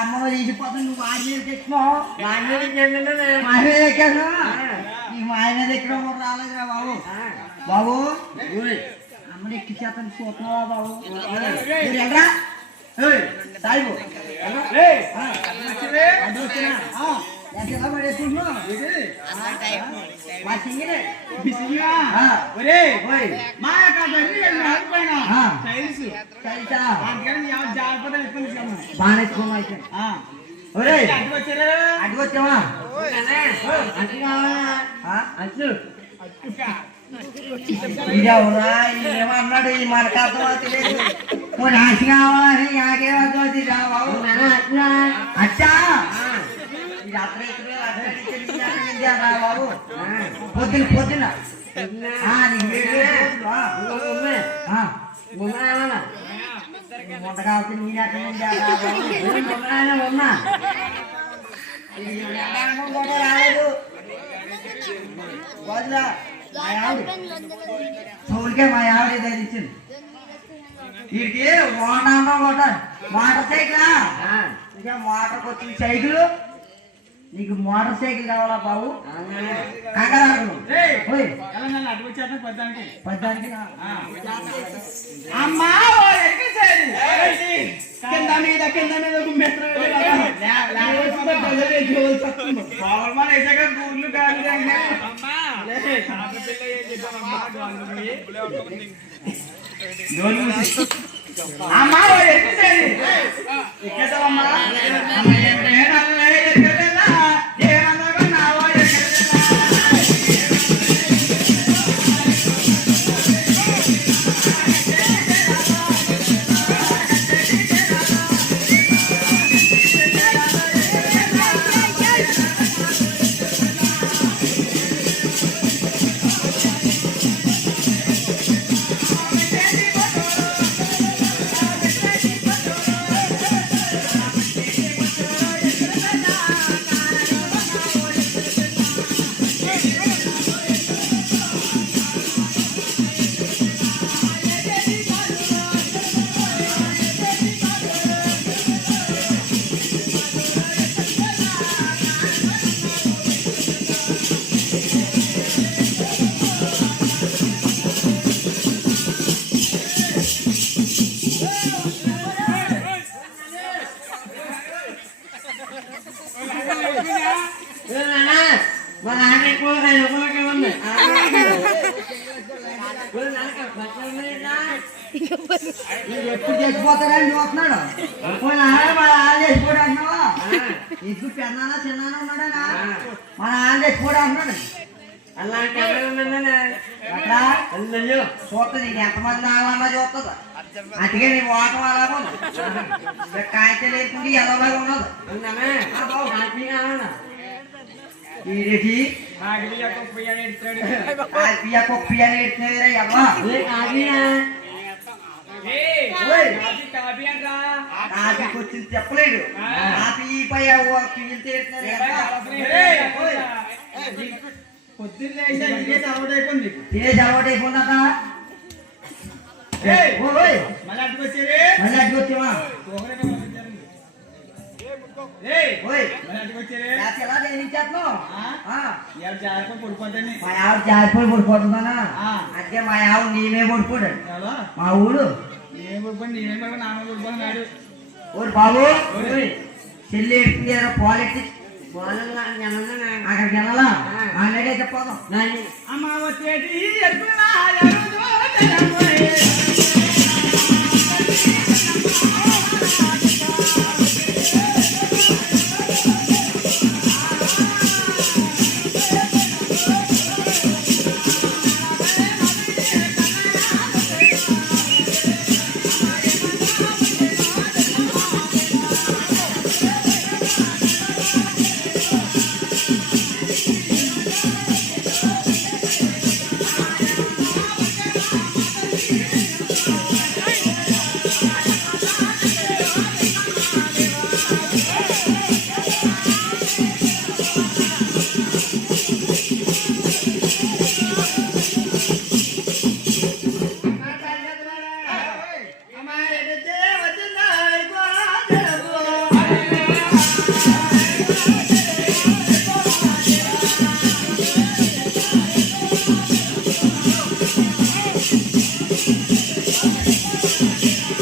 అమ్మ తీసిపోతుంది నువ్వు మాయలు తెచ్చినావు ఎక్కాను ఈ మాయన దగ్గర రాలేదురా బాబు బాబు అమ్మని ఎక్కిచ్చేతను చూస్తున్నావా బాబు ఎల్రా సాయిబు ఎలా పడేసుకుంటున్నావు మా అడ్డుకొచ్చావా ఇదేమన్నాడు ఈ మన కథ తెలియదు ఆశ కావాలి నాకేమవుతుంది బాబు అచ్చా బాబు పొద్దున పొద్దున వంట కావచ్చు ఉన్నా రాలేదు చౌలికే మా ఆవిడ ధరించింది వీడికి ఓండా కొట్ట మోటార్ సైకిల్ ఇంకా మోటార్కి వచ్చిన సైకిల్ నీకు మోటార్ సైకిల్ కావాలా బాబు అమ్మా కింద మీద కింద మీద గూర్లు కాదు అమ్మా ఎక్కేసావమ్మా ఎప్పుడు చచ్చిపోతారని చూస్తున్నాడు చచ్చిపోడు అంటున్నావా ఇంకు పెన్నానా చిన్నానా ఉన్నాడా మన ఆయన చచ్చిపోడు అంటున్నాడు చూస్తుంది నీకు ఎంతమంది నాలన్నా చూస్తుంది అందుకే నీ ఓటం అలాగ ఉంది కాగితం లేకుంటే ఎలాగా ఉన్నది ఈడేటి వచ్చింది చెప్పలేడు పొద్దున్నే తినేసి అలవాటు అయిపోయింది మళ్ళీ అడ్డుకొచ్చావా ఓయ్ మరి అటుకు వచ్చారే ఎలా చేయించేస్తున్నావు ఎవరు జాగ్రత్త పడిపోతాని మా ఆవిడ జారిపోయి పడిపోతుందానా ఆ. అంటే మా ఆవిడ నీవే పడిపోయాడు ఎవరో మా ఊడు నేను పడిపోయి నేనే పడిపోయి నాన్న పడిపోతున్నాడు ఓరి బాబు ఓయ్. చెల్లి ఎడుతుంది పాలిటిక్స్ అక్కడికి వెళ్ళాలా ఆల్రెడీ చెప్పదు అమ్మ వచ్చేటి ఎత్తున్నా